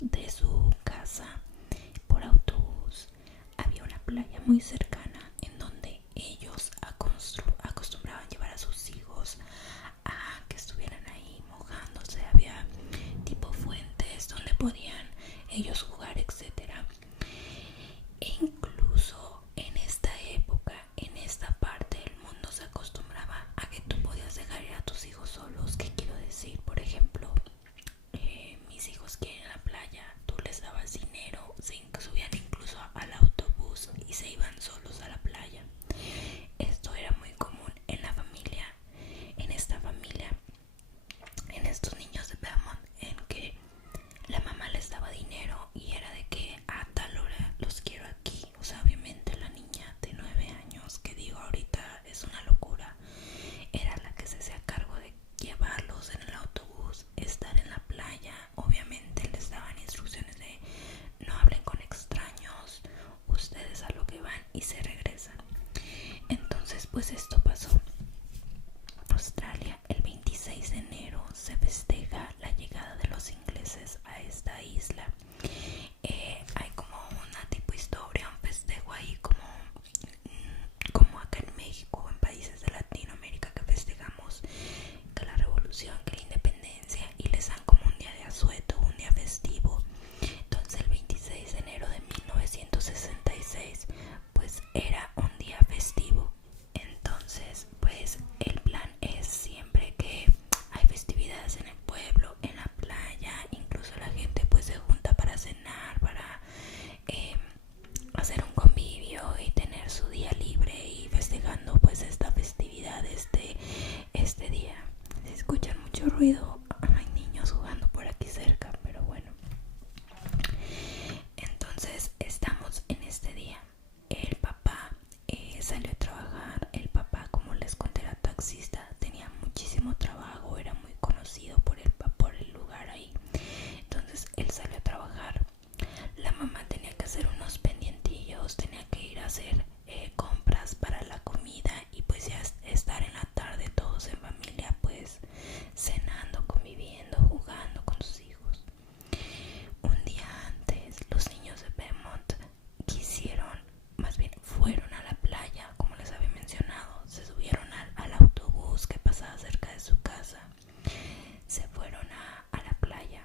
de su casa por autobús había una playa muy cercana en donde ellos acostumbraban llevar a sus hijos a que estuvieran ahí mojándose. Había tipo fuentes donde podían ellos jugar, etcétera. E incluso en esta época, en esta parte del mundo, se acostumbraba a que tú podías dejar ir a tus hijos solos. ¿Qué quiero decir? Por ejemplo, mis hijos quieren ir a la playa, tú les dabas dinero, se subían incluso al autobús y se iban solos a la playa. Esto era muy común en la familia, en esta familia, en estos niños de Beaumont, en que la mamá les daba dinero y era de que a tal hora los quiero aquí. O sea, obviamente la niña de 9 años, que digo ahorita es una locura, era la que se hacía cargo de llevarlos en el autobús, estar en la playa. Obviamente les daban instrucciones de no hablen con extraños, ustedes a lo que van y se regresan. Entonces pues esto pasó. Australia, el 26 de enero se festeja la llegada de los ingleses a esta isla. Hay como una tipo historia, un festejo ahí como acá en México o en países de Latinoamérica, que festejamos que la revolución, que la independencia, y les dan como un día de asueto, un día festivo. Entonces el 26 de enero de 1966 pues era un día festivo. Entonces pues el plan es siempre que hay festividades en el pueblo, en la playa, incluso la gente pues se junta para cenar, para hacer un convivio y tener su día libre y festejando pues esta festividad, este día. Se escuchan mucho ruido, hay niños jugando por aquí cerca, pero bueno. Entonces estamos en este día. El papá salió a trabajar. El papá, como les conté, era taxista, tenía muchísimo trabajo, era muy conocido por el lugar ahí. Entonces él salió a trabajar. La mamá tenía que hacer unos pendientillos, tenía que ir a hacer compras para la comida y pues ya estar en la tarde todos en familia, pues cenando, conviviendo, jugando con sus hijos. Un día antes, los niños de Beaumont quisieron, más bien fueron a la playa, como les había mencionado. Se subieron al autobús que pasaba cerca de su casa, se fueron a la playa,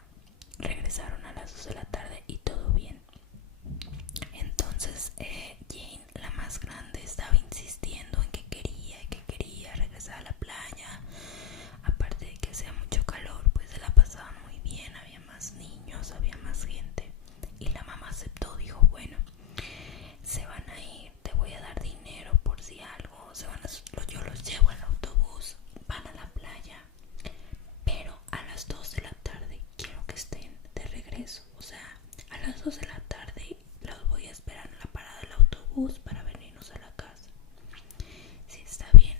regresaron a las 2 de la tarde y todo bien. Entonces Jane, la más grande, estaba insistiendo en que quería regresar a la playa. Aparte de que hacía mucho calor, pues se la pasaban muy bien, había más niños, había más gente. Y la mamá aceptó, dijo, bueno, se van a ir, te voy a dar dinero por si algo, yo los llevo al autobús, van a la playa, pero a las 2 de la tarde quiero que estén de regreso. O sea, a las 2 de la tarde los voy a esperar en la parada del autobús para venirnos a la casa. Sí, está bien.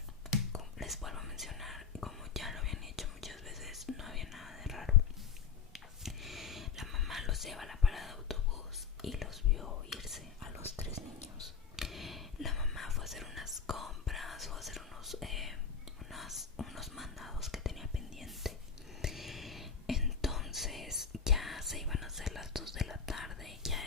Les vuelvo a mencionar, como ya lo habían hecho muchas veces, no había nada de raro. La mamá los lleva a la parada de autobús y los vio irse a los 3 niños. La mamá fue a hacer unas compras, fue a hacer unos mandados que tenía pendiente. Entonces ya se iban a hacer las 2 de la tarde, ya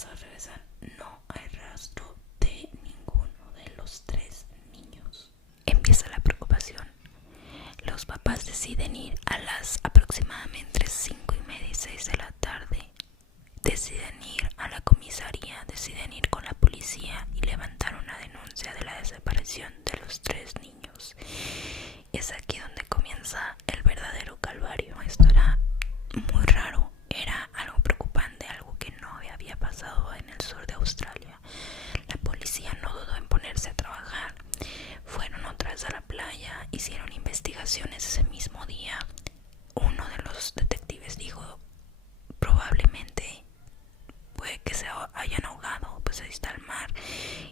vamos a regresar. No hay rastro de ninguno de los 3 niños. Empieza la preocupación. Los papás deciden ir a las aproximadamente 5:30 y 6 de la tarde. Deciden ir a la comisaría, deciden ir con la policía y levantar una denuncia de la desaparición de los 3 niños. Es aquí donde comienza el verdadero calvario. Esto era muy raro, era algo preocupante, algo que no había pasado en el sur de Australia. La policía no dudó en ponerse a trabajar. Fueron otra vez a la playa, hicieron investigaciones ese mismo día. Uno de los detectives dijo, probablemente puede que se hayan ahogado, pues ahí está el mar.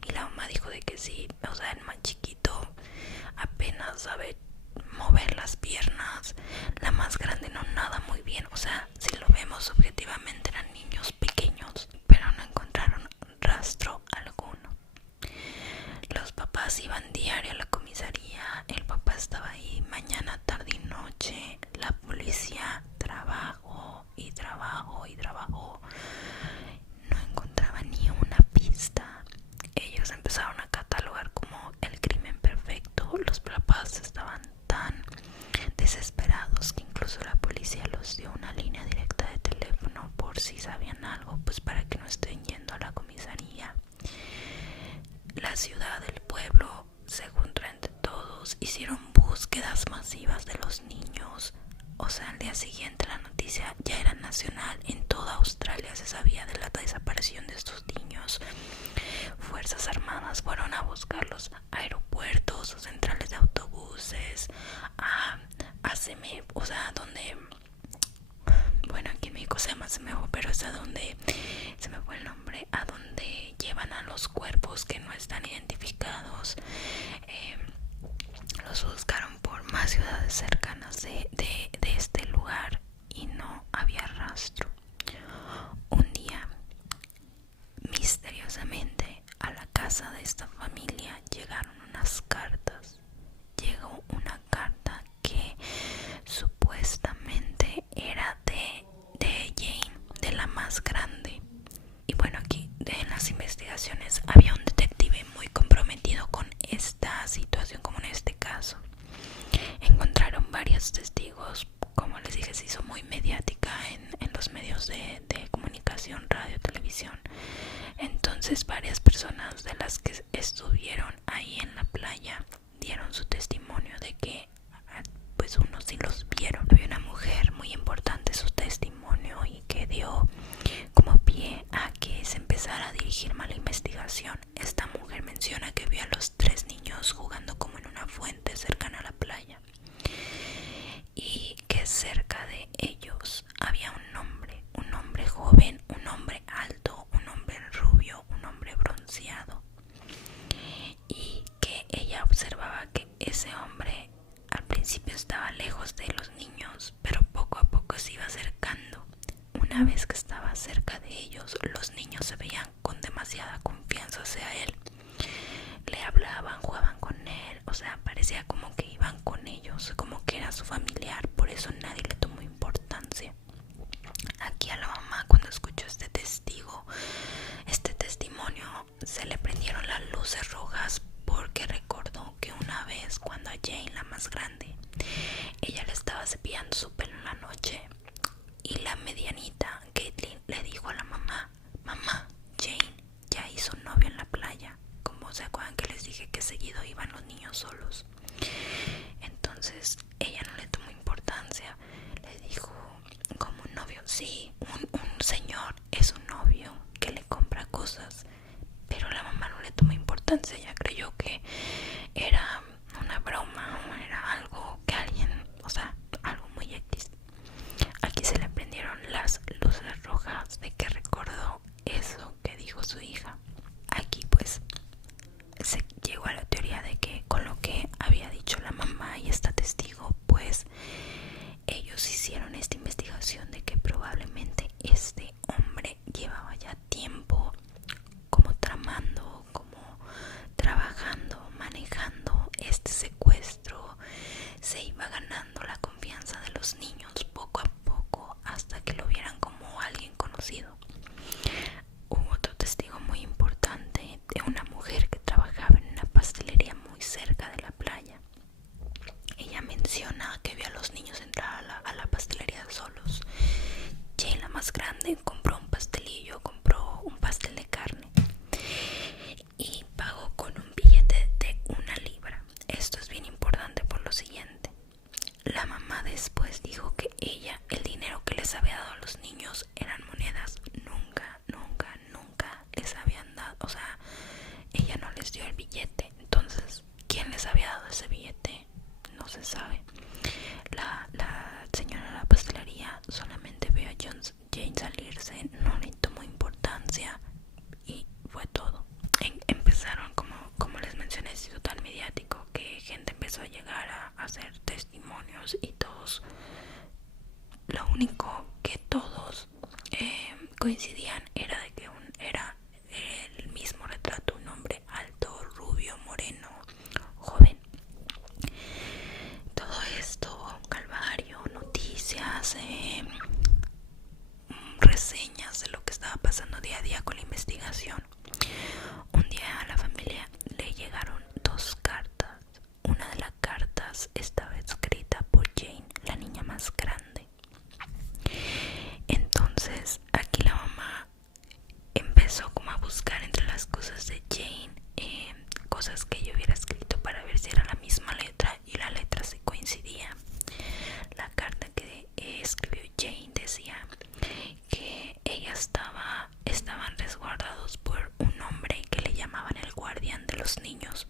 Y la mamá dijo de que sí, o sea, el más chiquito apenas sabe mover las piernas, la más grande no nada muy bien. O sea, si lo vemos objetivamente eran niños pequeños, pero no encontraron rastro alguno. Los papás iban diario a la comisaría, el papá estaba ahí mañana, tarde y noche. La policía trabajó y trabajó y trabajó, no encontraba ni una pista. Ellos empezaron a catalogar como el crimen perfecto. Los papás estaban tan desesperados que incluso la policía los dio una línea directa de teléfono por si sabían algo, pues para que no estén yendo a la comisaría. La ciudad, el pueblo se juntó entre todos, hicieron búsquedas masivas de los niños. O sea, al día siguiente la noticia ya era nacional. En toda Australia se sabía de la desaparición de estos niños. Fuerzas armadas fueron a buscar los aeropuertos, centrales de autobuses, a CEMEF, o sea, donde, bueno, aquí en México se llama CEMEF, pero es a donde, se me fue el nombre, a donde llevan a los cuerpos que no están identificados. Los buscaron por más ciudades cercanas de este lugar y no había rastro. Un día, misteriosamente, a la casa de esta familia llegaron unas cartas. Llegó una carta que supuestamente era de Jane, de la más grande. Y bueno, aquí en las investigaciones había un detective muy comprometido con esta situación, como en este caso. Encontraron varios testigos, como les dije, se hizo muy mediática en los medios de comunicación, radio, televisión. Entonces varias personas de las que estuvieron ahí en la playa dieron su testimonio de que pues unos sí los vieron. Había una mujer muy importante su testimonio y que dio como pie a que se empezara a dirigir mal la investigación. Esta mujer menciona que vio a los 3 niños jugando como en una fuente cercana a la playa y que cerca de ellos había un hombre joven, un hombre alto, un hombre rubio, un hombre bronceado, y que ella observaba que ese hombre al principio estaba lejos de los niños, pero poco a poco se iba acercando. Una vez que estaba cerca de ellos, los niños se veían con demasiada confianza hacia él. Le hablaban, jugaban con él, o sea, parecía como que iban con ellos, como que era su familiar, por eso nadie le tomó importancia. Aquí a la mamá, cuando escuchó este testimonio, se le prendieron las luces rojas porque recordó que una vez cuando a Jane, la más grande, ella le estaba cepillando su pelo en la noche y la medianita, Caitlin, le dijo a la mamá, mamá, Jane ya hizo novio en la playa. Como se acuerdan que les dije que seguido iban los niños solos. Entonces ella no le tomó importancia, le dijo, como un novio, sí, un señor es un novio que le compra cosas, pero la mamá no le tomó importancia. Ella creyó que era una broma o era algo que alguien, o sea, algo muy X. la investigación. Un día a la familia le llegaron dos cartas. Una de las cartas estaba escrita por Jane, la niña más grande. Entonces aquí la mamá empezó como a buscar entre las cosas de Jane, cosas que ella hubiera escrito para ver si era la misma letra, y la letra se coincidía. La carta que escribió Jane decía que estaban resguardados por un hombre que le llamaban el guardián de los niños,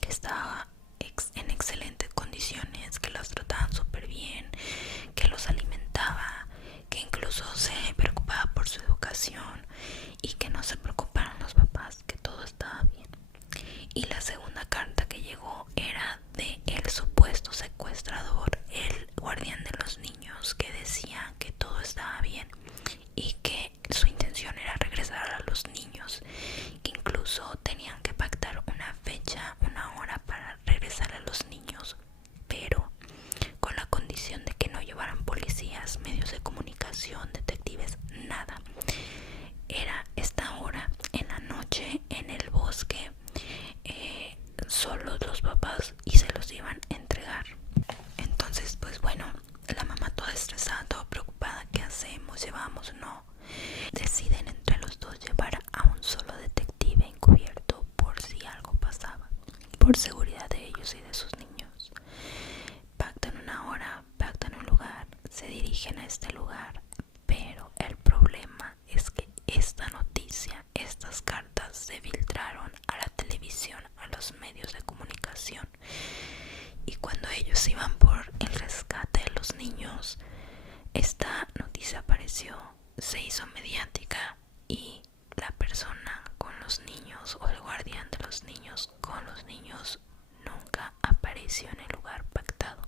que estaba en excelentes condiciones, que los trataban súper bien, que los alimentaba, que incluso se preocupaba por su educación, y que no se preocuparan los papás, que todo estaba bien. Y la segunda carta que llegó era de el supuesto secuestrador, el guardián de los niños, que decía que todo estaba bien y que su intención era regresar a los niños, que incluso tenían que pactar una fecha, una hora para regresar a los niños, pero con la condición de que no llevaran policías, medios de comunicación, detectives, nada. Era esta hora en la noche en el bosque, solos los papás, y se los iban a entregar. Entonces pues bueno, la mamá toda estresada, toda preocupada, ¿qué hacemos? ¿Llevamos o no? Deciden entre los dos llevar a un solo detective encubierto por si algo pasaba, por seguridad de ellos y de sus niños. Pactan una hora, pactan un lugar, se dirigen a este lugar, pero el problema es que esta noticia, estas cartas se filtraron a la televisión, a los medios de comunicación, y cuando ellos iban por el rescate de los niños, esta noticia apareció, se hizo mediática, y la persona con los niños, o el guardián de los niños con los niños, nunca apareció en el lugar pactado.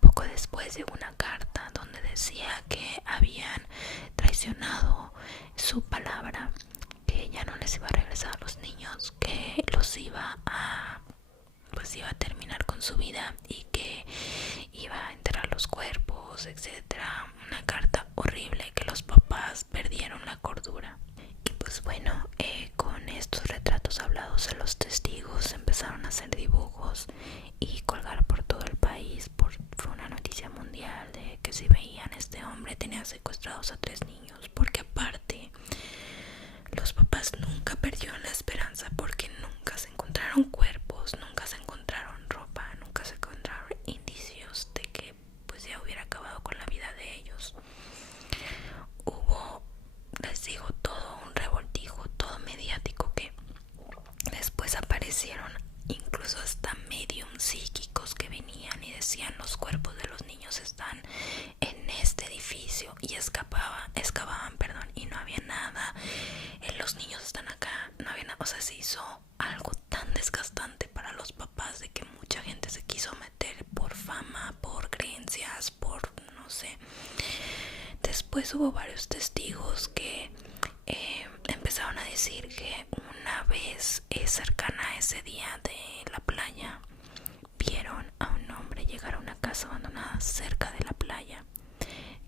Poco después llegó una carta donde decía que habían traicionado su palabra, que ya no les iba a regresar a los niños, que los iba a terminar con su vida, y que iba a enterrar los cuerpos, etcétera. Una carta horrible, que los papás perdieron la cordura. Y pues bueno, con estos retratos hablados de los testigos empezaron a hacer dibujos y colgar por todo el país. Fue una noticia mundial de que si veían a este hombre tenía secuestrados a 3 niños, porque aparte los papás nunca perdieron la esperanza, porque nunca se encontraron cuerpos, nunca se encontraron ropa, nunca se encontraron indicios de que pues ya hubiera acabado con la vida de ellos. Hubo, les digo, todo un revoltijo, todo mediático, que después aparecieron incluso hasta mediums psíquicos que venían y decían: los cuerpos de los niños están en este edificio, y excavaban, y no había nada. Los niños están acá, no había nada. O sea, se hizo algo tan desgastante para los papás, de que mucha gente se quiso meter por fama, por creencias, por no sé. Después hubo varios testigos que empezaron a decir que una vez cercana a ese día de la playa, vieron a un hombre llegar a una casa abandonada cerca de la playa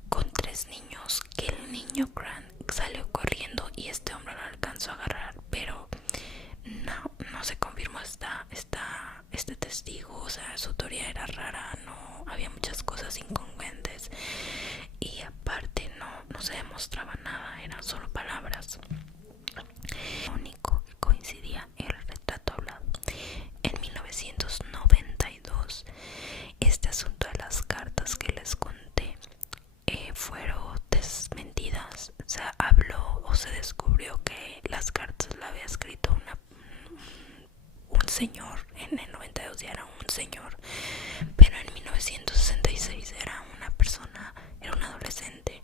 con 3 niños, que el niño Grant salió corriendo y este hombre lo alcanzó a agarrar, pero no se confirmó este testigo. O sea, su teoría era rara, no había muchas cosas incongruentes, y aparte no se demostraba nada, eran solo palabras. Lo único que coincidía era el retrato hablado. En 1992, este asunto de las cartas que les conté fueron desmentidas. Se habló o se descubrió que las cartas las había escrito un señor. En el 92 ya era un señor, pero en 1966 era una persona, era un adolescente,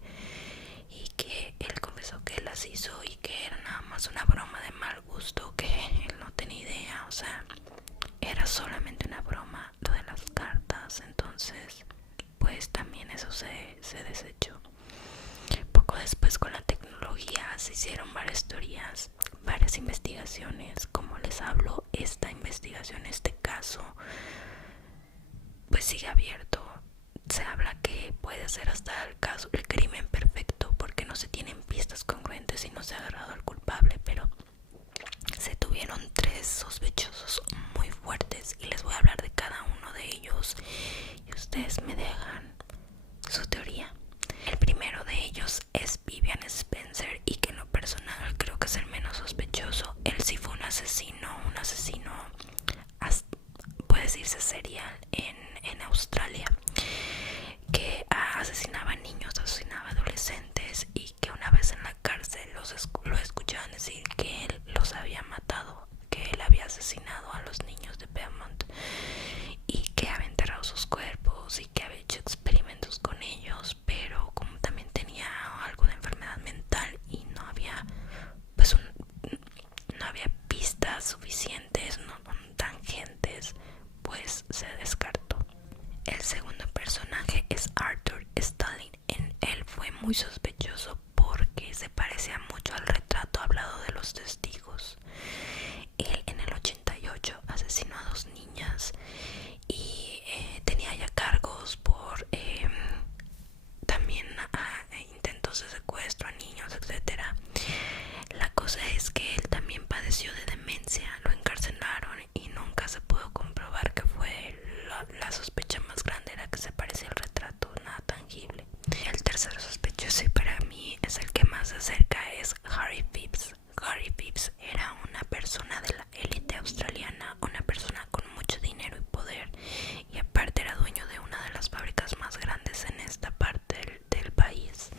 y que él confesó que él las hizo y que era nada más una broma de mal gusto, que él no tenía idea. O sea, era solamente una broma lo de las cartas. Entonces pues también eso se desechó. Poco después, con la tecnología, se hicieron varias teorías, varias investigaciones. Como les hablo, esta investigación, este caso, pues sigue abierto. Se habla que puede ser hasta el crimen perfecto, porque que no se tienen pistas congruentes y no se ha agarrado al culpable, pero se tuvieron 3 sospechosos muy fuertes y les voy a hablar de cada uno de ellos y ustedes me dejan su teoría. El primero de ellos es Vivian Spencer, y que en lo personal creo que es el menos sospechoso. Él sí fue un asesino puede decirse serial en Australia, que asesinaba niños, asesinaba adolescentes, y que una vez en la cárcel lo escuchaban decir que él los había matado, que él había asesinado a los niños de Beaumont y que había enterrado sus cuerpos y que había hecho experimentos con ellos, pero como también tenía algo de enfermedad mental y no había no había pistas suficientes, no tangentes, pues se descartó. El segundo personaje es Arthur Stalin. Él fue muy sospechoso porque se parecía mucho al retrato hablado de los testigos. Él en el 88 asesinó a 2 niñas y tenía ya cargos por también intentos de secuestro a niños, etcétera. La cosa es que él también padeció de demencia, lo encarcelaron y nunca se pudo comprobar que fue la sospecha más grande, era que se parecía al retrato, nada tangible. El tercer sospechoso, y para mí es el que más se acerca, es Harry Phipps. Harry Phipps era una persona de la élite australiana, una persona con mucho dinero y poder, y aparte era dueño de una de las fábricas más grandes en esta parte del país.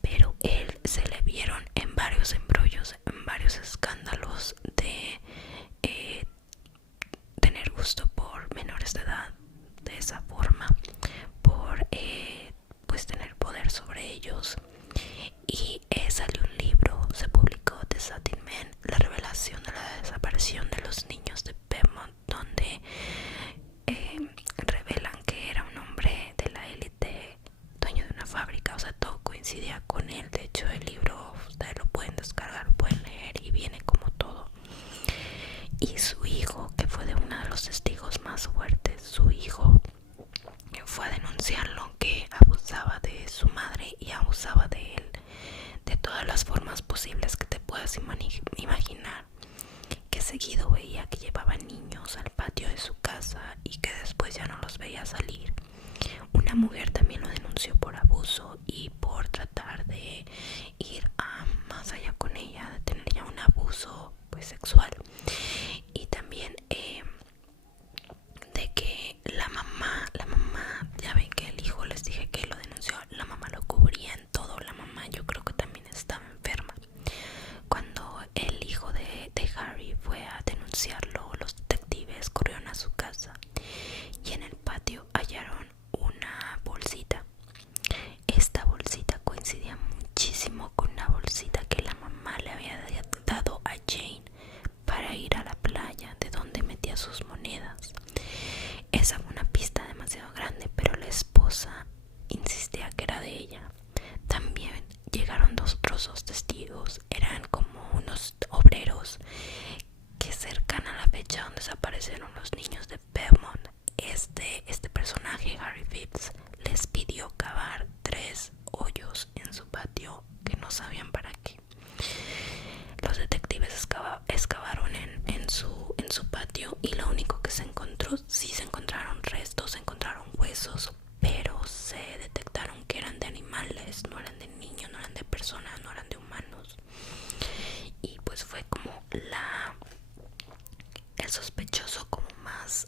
Pero él se le vieron en varios embrollos, en varios escándalos de tener gusto por menores de edad de esa forma, por pues tener poder sobre ellos. Y salió un libro, se publicó, The Satin Man, la revelación de la desaparición de los niños de Beaumont, donde revelan que era un hombre de la élite, dueño de una fábrica. O sea, todo coincidía con él. De hecho, el libro ustedes lo pueden descargar, lo pueden leer y viene como todo. Y su hijo, que fue de uno de los testigos más fuertes, su hijo fue a denunciarlo, que abusaba de su madre y abusaba de él de todas las formas posibles que te puedas imaginar, que seguido veía que llevaba niños al patio de su casa y que después ya no los veía salir. Una mujer también lo denunció por abuso y por tratar de ir más allá con ella, de tener ya un abuso pues sexual. Y también de que la mamá, ya ven que el hijo les dije que lo denunció, la mamá lo cubría en todo. La mamá yo creo que también estaba enferma. Cuando el hijo de Harry fue a denunciarlo, los detectives corrieron a su casa y en el patio hallaron una bolsita. Esta bolsita coincidía muchísimo con una bolsita que la mamá le había dado a Jane para ir a la playa, de donde metía sus monedas. Esa fue una pista demasiado grande, pero la esposa insistía que era de ella. También llegaron 2 otros testigos, eran como unos obreros que cercan a la fecha donde desaparecieron los niños de Beaumont. Este personaje, Harry Phipps, les pidió cavar 3 hoyos en su patio que no sabían para qué. Los detectives excavaron en su patio y lo único que se encontró, sí se encontraron restos, se encontraron huesos, pero se detectaron que eran de animales, no eran de niños, no eran de personas, no eran de humanos. Y pues fue como el sospechoso como más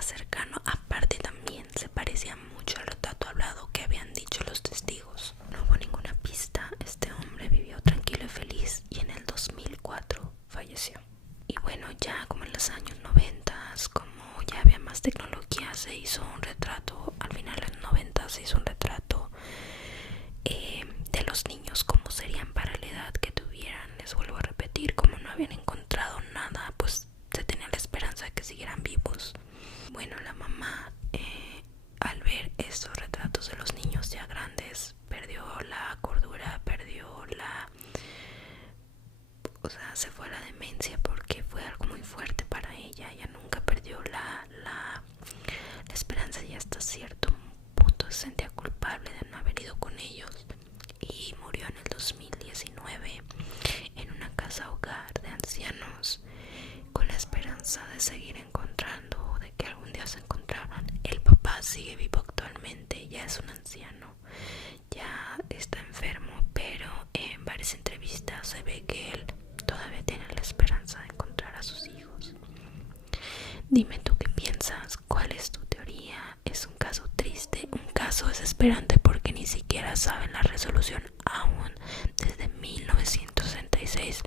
cercano. Aparte también se parecía mucho al retrato hablado que habían dicho los testigos. No hubo ninguna pista, este hombre vivió tranquilo y feliz y en el 2004 falleció. Y bueno, ya como en los años 90, como ya había más tecnología, se hizo un retrato. Al final en los 90 se hizo un retrato de los niños, cómo serían para la edad que tuvieran. Les vuelvo a repetir, como no habían encontrado nada, pues se tenía la esperanza de que siguieran vivos. Bueno, la mamá al ver estos retratos de los niños ya grandes perdió la cordura, o sea, se fue a la demencia, porque fue algo muy fuerte para ella. Ella nunca perdió la esperanza, y hasta cierto punto se sentía culpable de no haber ido con ellos. y murió en el 2019 en una casa hogar de ancianos, con la esperanza de seguir encontrando o de que algún día se encontraran. El papá sigue vivo actualmente, ya es un anciano, ya está enfermo, pero en varias entrevistas se ve que él todavía tiene la esperanza de encontrar a sus hijos. Dime tú qué piensas, cuál es tu teoría. Es un caso triste, un caso desesperante, porque ni siquiera saben la resolución aún. Desde 1966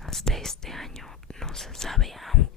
hasta este año no se sabe aún